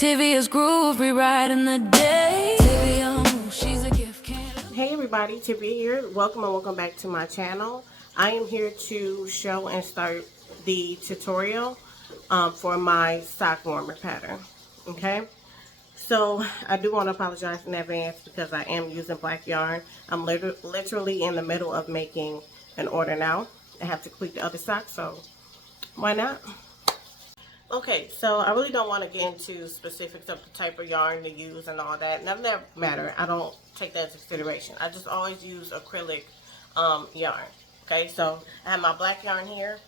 Tivia's groove, rewriting the day. Tivia, she's a gift candle. Hey everybody, Tivia here. Welcome and welcome back to my channel. I am here to show and start the tutorial for my sock warmer pattern. Okay, so I do want to apologize in advance because I am using black yarn. I'm literally in the middle of making an order now. I have to complete the other sock, so why not? Okay, so I really don't want to get into specifics of the type of yarn to use and all that. None of that matter. I don't take that into consideration. I just always use acrylic yarn. Okay, so I have my black yarn here.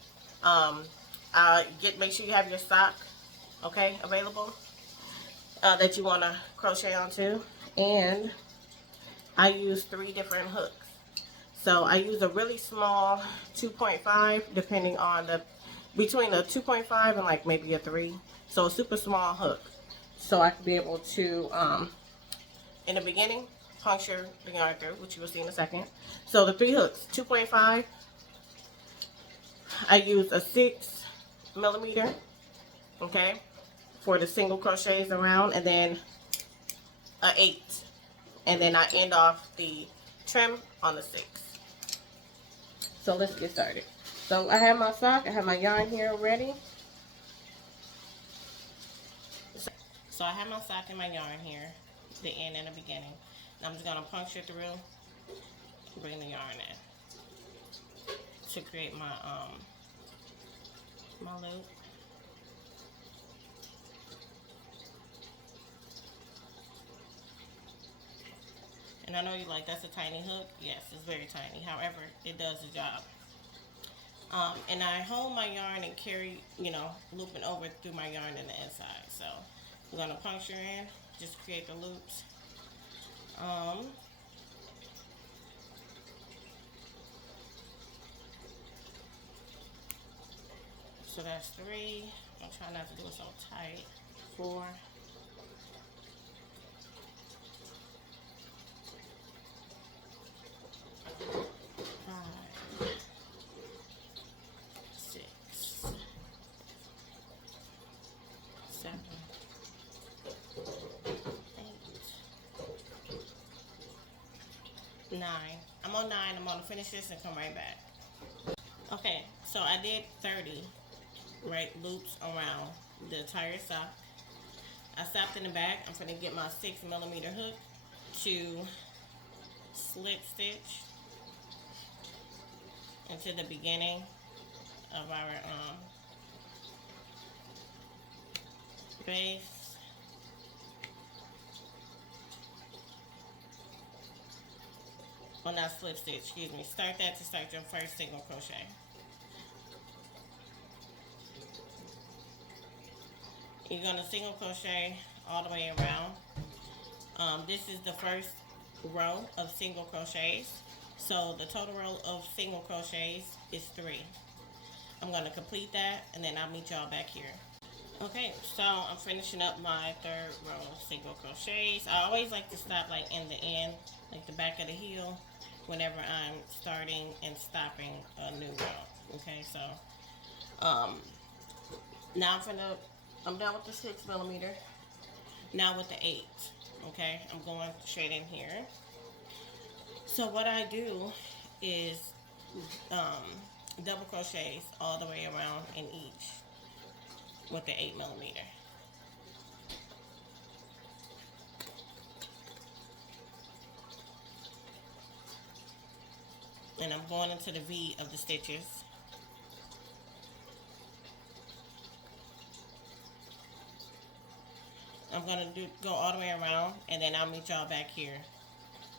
Make sure you have your sock, okay, available that you want to crochet onto. And I use 3 different hooks. So I use a really small 2.5, depending on between a 2.5 and like maybe a 3. So a super small hook. So I can be able to, in the beginning, puncture the yarn through, which you will see in a second. So the 3 hooks, 2.5, I use a 6mm, okay, for the single crochets around, and then a 8. And then I end off the trim on the 6. So let's get started. So I have my sock, I have my yarn here ready. So I have my sock and my yarn here, the end and the beginning. And I'm just going to puncture through, bring the yarn in to create my my loop. And I know you're like, that's a tiny hook. Yes, it's very tiny. However, it does the job. And I hold my yarn and carry, looping over through my yarn in the inside. So I'm going to puncture in, just create the loops. So that's 3. I'm trying not to do it so tight. 4. 5. 6. 7. 8. 9. I'm on 9. I'm going to finish this and come right back. Okay, so I did 30 loops around the entire sock. I stopped in the back. I'm going to get my 6mm hook to slip stitch into the beginning of our base. Well, not slip stitch, excuse me. Start that to start your first single crochet. You're going to single crochet all the way around. This is the first row of single crochets. So the total row of single crochets is 3. I'm going to complete that and then I'll meet y'all back here. Okay, so I'm finishing up my 3rd row of single crochets. I always like to stop like in the end, like the back of the heel, whenever I'm starting and stopping a new row. Okay, so now I'm done with the 6mm. Now with the 8. Okay, I'm going straight in here. So what I do is double crochets all the way around in each with the 8mm. And I'm going into the V of the stitches. I'm going to go all the way around and then I'll meet y'all back here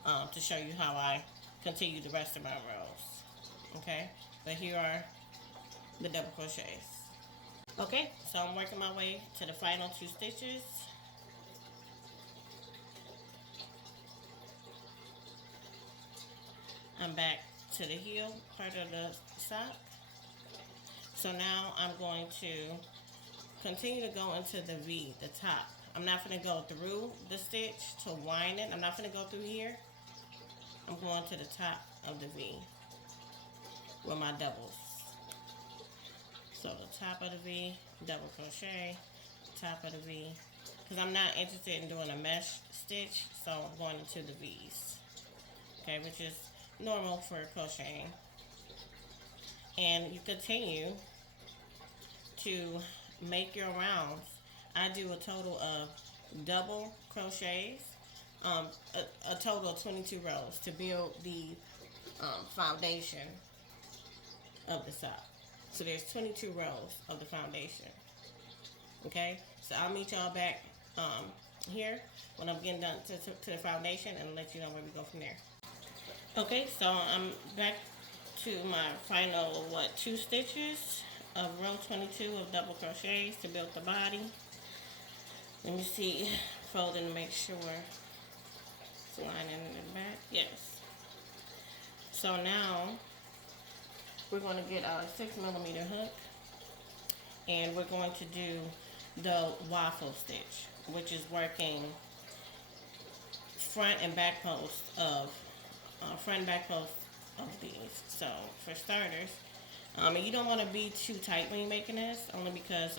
to show you how I continue the rest of my rows. Okay, but here are the double crochets. Okay, so I'm working my way to the final 2 stitches. I'm back to the heel part of the sock. So now I'm going to continue to go into the V, the top. I'm not going to go through the stitch to wind it. I'm not going to go through here. I'm going to the top of the V with my doubles. So the top of the V, double crochet, top of the V, because I'm not interested in doing a mesh stitch, so I'm going into the V's. Okay, which is normal for crocheting. And you continue to make your rounds. I do a total of double crochets, a total of 22 rows to build the foundation of the sock. So there's 22 rows of the foundation. Okay, so I'll meet y'all back here when I'm getting done to the foundation and let you know where we go from there. Okay, so I'm back to my final, 2 stitches of row 22 of double crochets to build the body. Let me see, folding to make sure it's lining in the back. Yes. So now we're going to get a 6mm hook, and we're going to do the waffle stitch, which is working front and back posts of these. So for starters, and you don't want to be too tight when you're making this, only because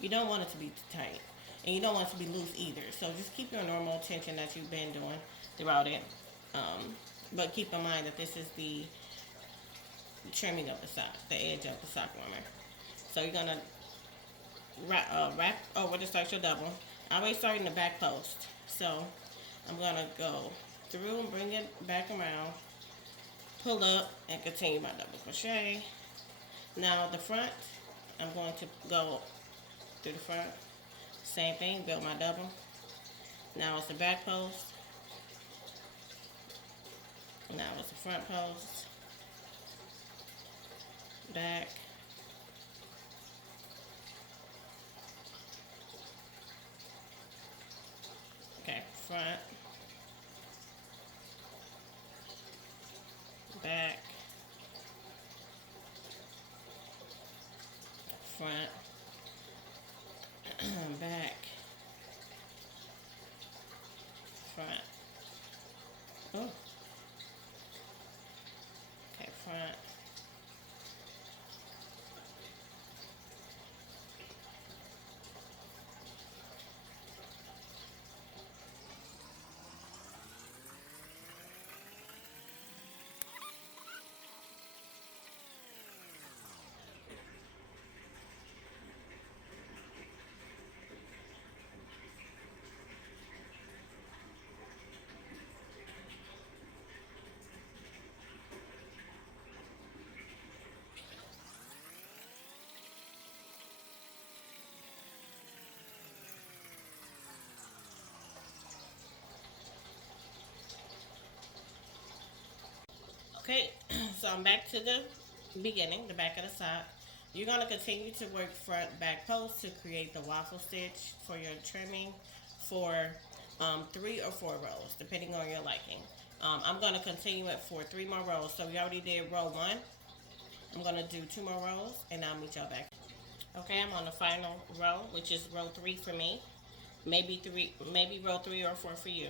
you don't want it to be too tight, and you don't want it to be loose either. So just keep your normal tension that you've been doing throughout it, but keep in mind that this is the trimming of the sock, the edge of the sock warmer. So you're gonna wrap over to start your double. I always start in the back post, so I'm gonna go through and bring it back around, pull up, and continue my double crochet. Now the front, I'm going to go through the front, same thing, build my double. Now it's the back post, now it's the front post, back, okay, front, back, front, back, front, oh, okay, front, okay. So I'm back to the beginning, the back of the sock. You're going to continue to work front back post to create the waffle stitch for your trimming for 3 or 4 rows, depending on your liking. I'm going to continue it for 3 more rows. So we already did row 1. I'm going to do 2 more rows, and I'll meet y'all back. Okay, I'm on the final row, which is row 3 for me. Maybe row 3 or 4 for you.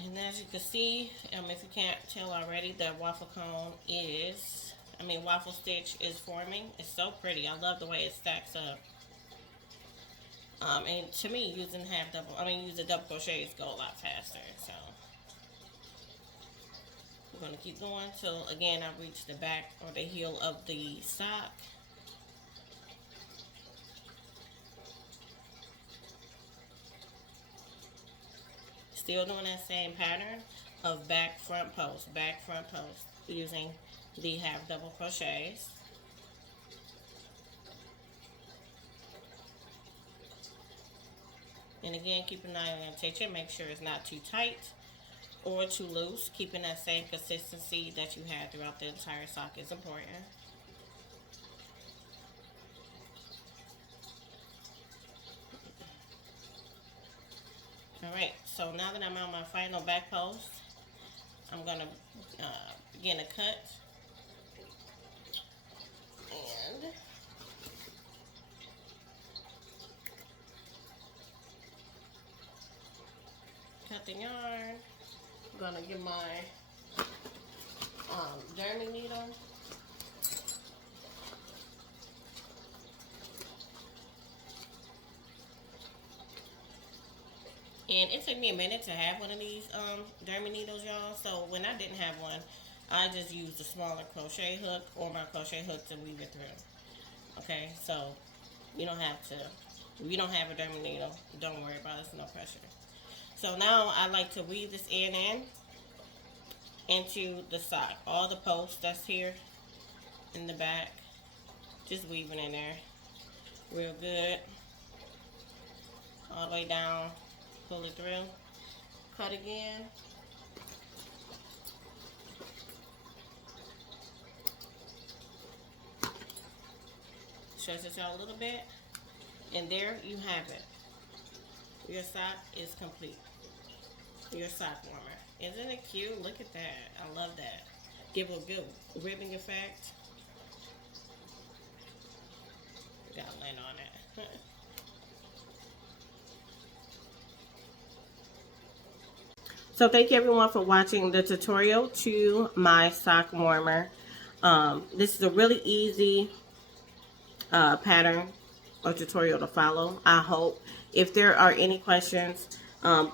And as you can see, if you can't tell already, the waffle stitch is forming. It's so pretty. I love the way it stacks up. And to me, using double crochets go a lot faster. So we're going to keep going till, again, I reach the back or the heel of the sock. Still doing that same pattern of back, front post, using the half double crochets. And again, keep an eye on your tension. Make sure it's not too tight or too loose. Keeping that same consistency that you had throughout the entire sock is important. Alright, so now that I'm on my final back post, I'm going to begin to cut. And the yarn. I'm gonna get my dermy needle. And it took me a minute to have one of these dermy needles, y'all. So when I didn't have one, I just used a smaller crochet hook or my crochet hook to weave it through. Okay, so you don't have to, if you don't have a dermy needle, don't worry about it, it's no pressure. So now I like to weave this into the sock. All the posts that's here in the back, just weaving in there real good. All the way down, pull it through, cut again. Stretch it out a little bit, and there you have it. Your sock is complete. Your sock warmer. Isn't it cute? Look at that. I love that. Give a good ribbing effect. Got lint on it. So thank you everyone for watching the tutorial to my sock warmer. This is a really easy pattern or tutorial to follow, I hope. If there are any questions,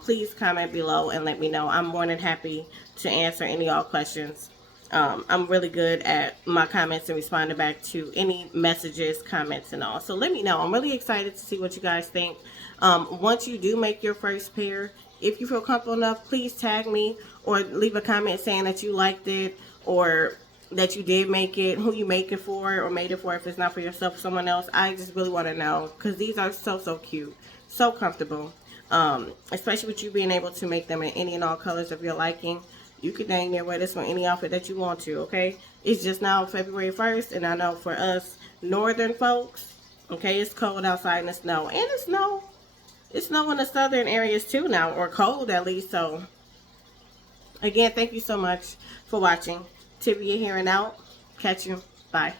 please comment below and let me know. I'm more than happy to answer any of y'all questions. I'm really good at my comments and responding back to any messages, comments, and all. So let me know. I'm really excited to see what you guys think. Once you do make your first pair, if you feel comfortable enough, please tag me or leave a comment saying that you liked it or that you did make it, who you make it for or made it for, if it's not for yourself or someone else. I just really want to know, because these are so cute, so comfortable, especially with you being able to make them in any and all colors of your liking. You can dang near wear this on any outfit that you want to, okay? It's just now February 1st, and I know for us northern folks, okay, it's cold outside in the snow, and it's snow in the southern areas too now, or cold at least. So again, thank you so much for watching. Tivia here and out. Catch you. Bye.